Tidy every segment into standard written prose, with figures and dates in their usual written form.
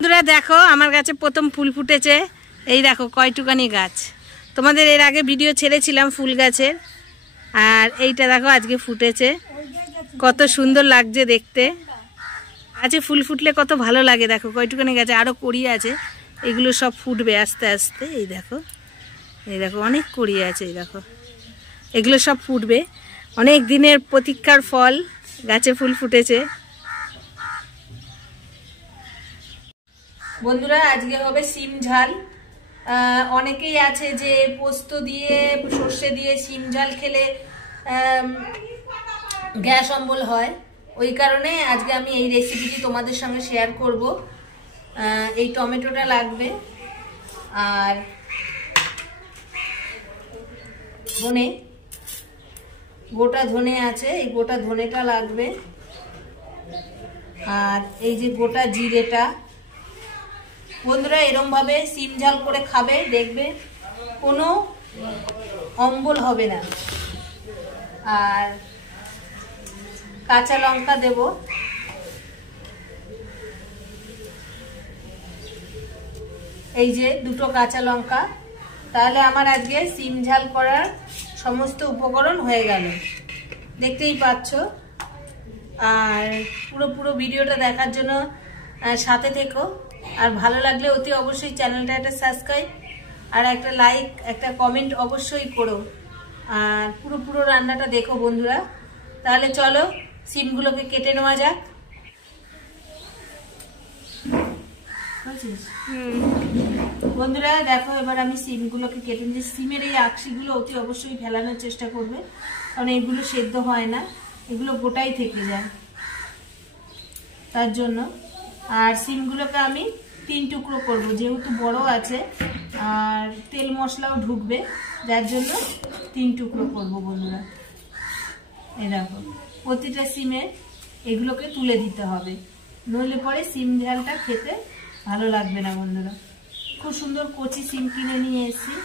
বন্ধুরা দেখো আমার গাছে প্রথম ফুল ফুটেছে। এই দেখো কয়টুকানি গাছ, তোমাদের এর আগে ভিডিও ছেড়েছিলাম ফুল গাছের, আর এইটা দেখো আজকে ফুটেছে। কত সুন্দর লাগছে দেখতে। গাছে ফুল ফুটলে কত ভালো লাগে। দেখো কয়টুকানি গাছে আরও কড়ি আছে, এগুলো সব ফুটবে আস্তে আস্তে। এই দেখো অনেক কড়ি আছে। এই দেখো এগুলো সব ফুটবে, অনেক দিনের প্রতীক্ষার ফল, গাছে ফুল ফুটেছে। বন্ধুরা আজকে হবে সিম ঝাল। অনেকেই আছে যে পোস্ত দিয়ে সর্ষে দিয়ে সিম ঝাল খেলে গ্যাস অম্বল হয়, ওই কারণে আজকে আমি এই রেসিপিটি তোমাদের সঙ্গে শেয়ার করব। এই টমেটোটা লাগবে, আর ধনে, গোটা ধনে আছে, এই গোটা ধনেটা লাগবে, আর এই যে গোটা জিরেটা। বন্ধুরা এরম ভাবে সিম ঝাল করে খাবে, দেখবে কোনো অম্বল হবে না। আর কাঁচা লঙ্কা দেব, এই যে দুটো কাঁচা লঙ্কা। তাহলে আমার আজকে সিম ঝাল করার সমস্ত উপকরণ হয়ে গেল, দেখতেই পাচ্ছ। আর পুরো ভিডিওটা দেখার জন্য সাথে থেকো। আর ভালো লাগলে অতি অবশ্যই চ্যানেলটা একটা সাবস্ক্রাইব আর একটা লাইক, একটা কমেন্ট অবশ্যই করো। আর পুরো রান্নাটা দেখো বন্ধুরা। তাহলে চলো সিমগুলোকে কেটে নেওয়া যাক। বন্ধুরা দেখো এবার আমি সিমগুলোকে কেটে নিয়েছি। সিমের এই আকশিগুলো অতি অবশ্যই ফেলানোর চেষ্টা করবে, কারণ এগুলো সেদ্ধ হয় না, এগুলো গোটাই থেকে যায়, তার জন্য। আর সিমগুলোকে আমি 3 টুকরো করব, যেহেতু বড় আছে আর তেল মশলাও ঢুকবে, যার জন্য 3 টুকরো করব বন্ধুরা। এই দেখো প্রতিটা সিমে এগুলোকে তুলে দিতে হবে, নইলে পরে সিম ঝালটা খেতে ভালো লাগবে না বন্ধুরা। খুব সুন্দর কচি সিম কিনে নিয়ে এসেছি।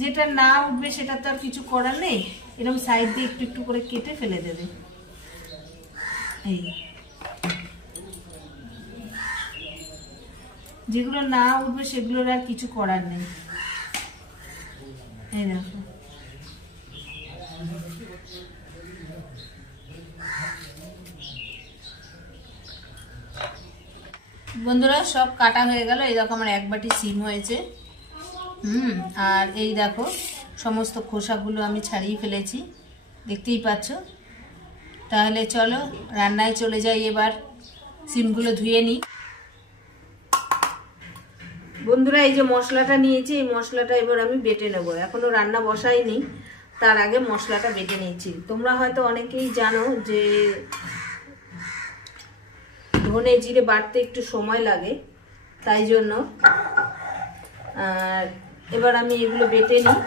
যেটা না উঠবে সেটা তো আর কিছু করার নেই, এরকম সাইড দিয়ে একটু করে কেটে ফেলে দেবে। এই যেগুলো না উঠবে সেগুলোর আর কিছু করার নেই। এই দেখো বন্ধুরা সব কাটা হয়ে গেল। এই দেখো আমার 1 বাটি সিম হয়েছে। আর এই দেখো সমস্ত খোসাগুলো আমি ছাড়িয়ে ফেলেছি, দেখতেই পাচ্ছ। তাহলে চলো রান্নায় চলে যাই। এবার সিমগুলো ধুয়ে নিই। বন্ধুরা এই যে মশলাটা নিয়েছি, এই মশলাটা এবার আমি বেটে নেব। এখনো রান্না বসাইনি, তার আগে মশলাটা বেটে নিয়েছি। তোমরা হয়তো অনেকেই জানো যে ধনে জিরে বাটতে একটু সময় লাগে, তাই জন্য। আর এবার আমি এগুলো বেটে নিই।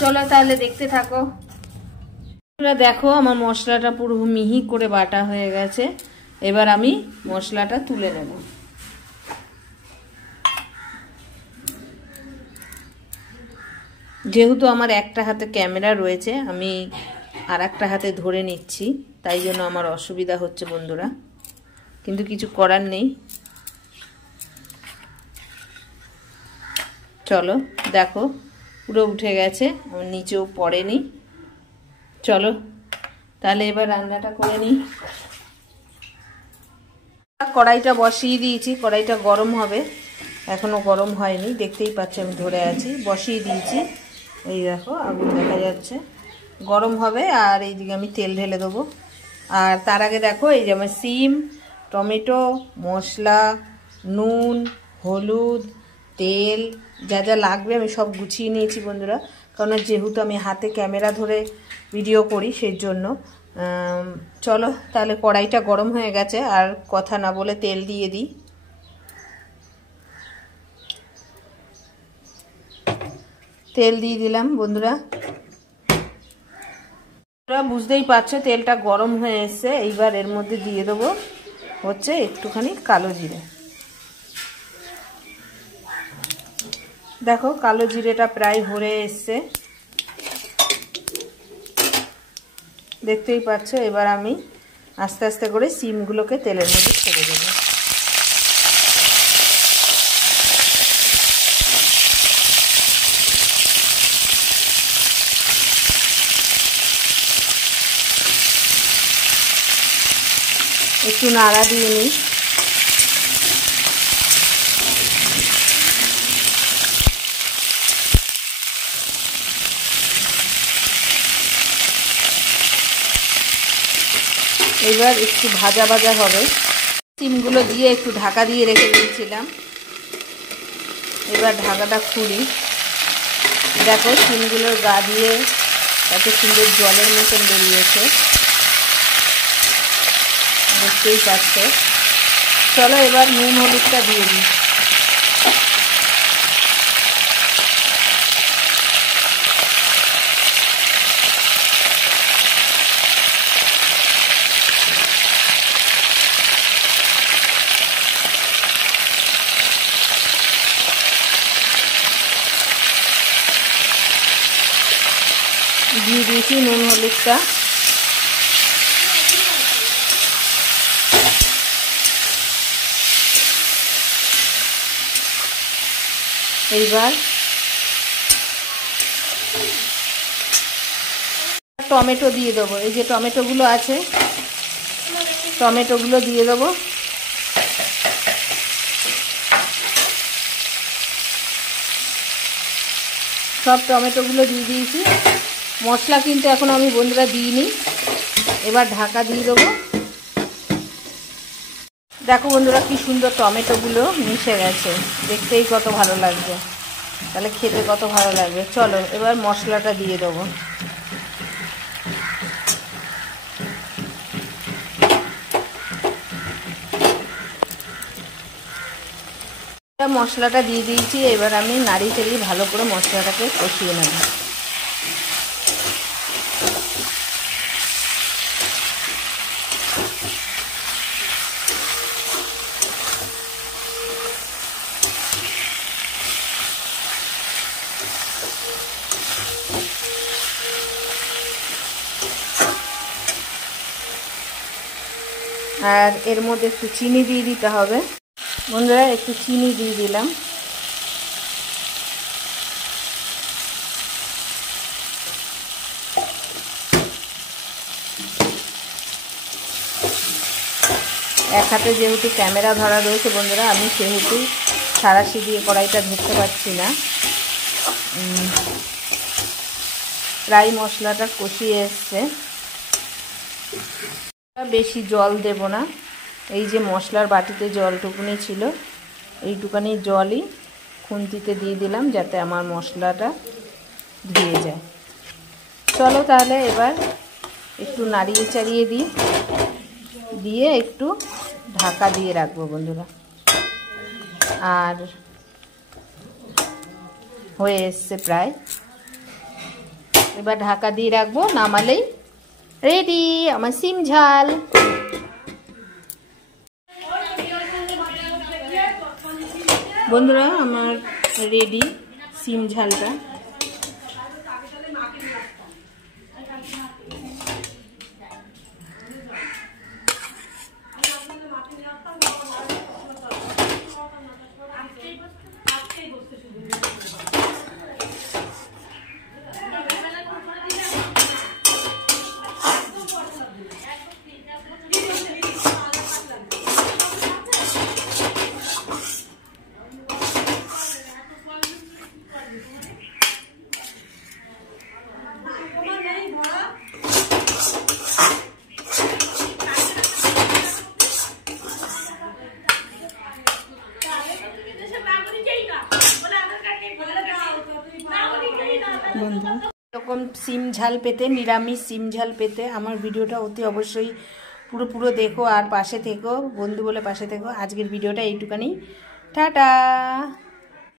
চলো তাহলে দেখতে থাকো। দেখো আমার মশলাটা পুরো মিহি করে বাটা হয়ে গেছে। এবার আমি মশলাটা তুলে নেব। যেহেতু আমার একটা হাতে ক্যামেরা রয়েছে, আমি আর একটা হাতে ধরে নিচ্ছি, তাই জন্য আমার অসুবিধা হচ্ছে বন্ধুরা, কিন্তু কিছু করার নেই। চলো দেখো পুরো উঠে গেছে, আমার নিচেও পড়েনি। চলো তাহলে এবার রান্নাটা করে নিই। কড়াইটা বসিয়ে দিয়েছি, কড়াইটা গরম হবে, এখনো গরম হয়নি, দেখতেই পাচ্ছি আমি ধরে আছি। বসিয়ে দিয়েছি, এই দেখো আগুন দেখা যাচ্ছে, গরম হবে। আর এইদিকে আমি তেল ঢেলে দেবো। আর তার আগে দেখো এই যে আমার সিম, টমেটো, মশলা, নুন, হলুদ, তেল, যা যা লাগবে আমি সব গুছিয়ে নিয়েছি বন্ধুরা, কারণ যেহেতু আমি হাতে ক্যামেরা ধরে ভিডিও করি সেই জন্য। চলো তাহলে কড়াইটা গরম হয়ে গেছে, আর কথা না বলে তেল দিয়ে দিই। তেল দিয়ে দিলাম বন্ধুরা। বুঝতেই পারছো তেলটা গরম হয়ে এসছে। এইবার এর মধ্যে দিয়ে দেবো হচ্ছে একটুখানি কালো জিরে। দেখো কালো জিরেটা প্রায় হয়ে এসছে, দেখতেই পাচ্ছ। এবার আমি আস্তে আস্তে করে সিমগুলোকে তেলের মধ্যে ছেড়ে দেবো। একটু নাড়া দিয়ে নিই। এবার একটু ভাজা ভাজা হবে। সিমগুলো দিয়ে একটু ঢাকা দিয়ে রেখে দিয়েছিলাম। এবার ঢাকাটা খুলি। দেখো সিমগুলোর গা দিয়ে এত সুন্দর জলের মতন বেরিয়েছে, দেখতেই পাচ্ছ। চলো এবার নুন হলুদটা দিয়ে দিই। দিয়ে দিয়েছি নুন হলুদটা। এইবার টমেটো দিয়ে দেবো। এই যে টমেটোগুলো আছে, টমেটোগুলো দিয়ে দেবো। সব টমেটোগুলো দিয়ে দিয়েছি। মশলা কিন্তু এখন আমি বন্ধুরা দিইনি। এবার ঢাকা দিয়ে দেবো। দেখো বন্ধুরা কি সুন্দর টমেটোগুলো মিশে গেছে, দেখতেই কত ভালো লাগছে, তাহলে খেতে কত ভালো লাগবে। চলো এবার মশলাটা দিয়ে দেবো। মশলাটা দিয়ে দিয়েছি। এবার আমি নাড়িয়ে চাড়িয়ে ভালো করে মশলাটাকে কষিয়ে নেব। আর এর মধ্যে একটু চিনি দিয়ে দিতে হবে বন্ধুরা। একটু চিনি দিয়ে দিলাম। এক হাতে যেহেতু ক্যামেরা ধরা রয়েছে বন্ধুরা, আমি সেহেতু সাঁড়াশি দিয়ে কড়াইটা ধরতে পারছি না। প্রায় মশলাটা কষিয়ে এসছে। বেশি জল দেব না। এই যে মশলার বাটিতে জলটুকুনি ছিল, এইটুকানি জলই খুন্তিতে দিয়ে দিলাম যাতে আমার মশলাটা ধুয়ে যায়। চলো তাহলে এবার একটু নাড়িয়ে চাড়িয়ে দিই, দিয়ে একটু ঢাকা দিয়ে রাখবো বন্ধুরা। আর হয়ে এসছে প্রায়। এবার ঢাকা দিয়ে রাখবো, নামালেই রেডি আমার সিম ঝাল। বন্ধুরা আমার রেডি সিম ঝালটা। বন্ধু এরকম সিম ঝাল পেতে, নিরামিষ সিম ঝাল পেতে আমার ভিডিওটা অতি অবশ্যই পুরো দেখো আর পাশে থেকো, বন্ধু বলে পাশে থেকো। আজকের ভিডিওটা এইটুখানি, টাটা।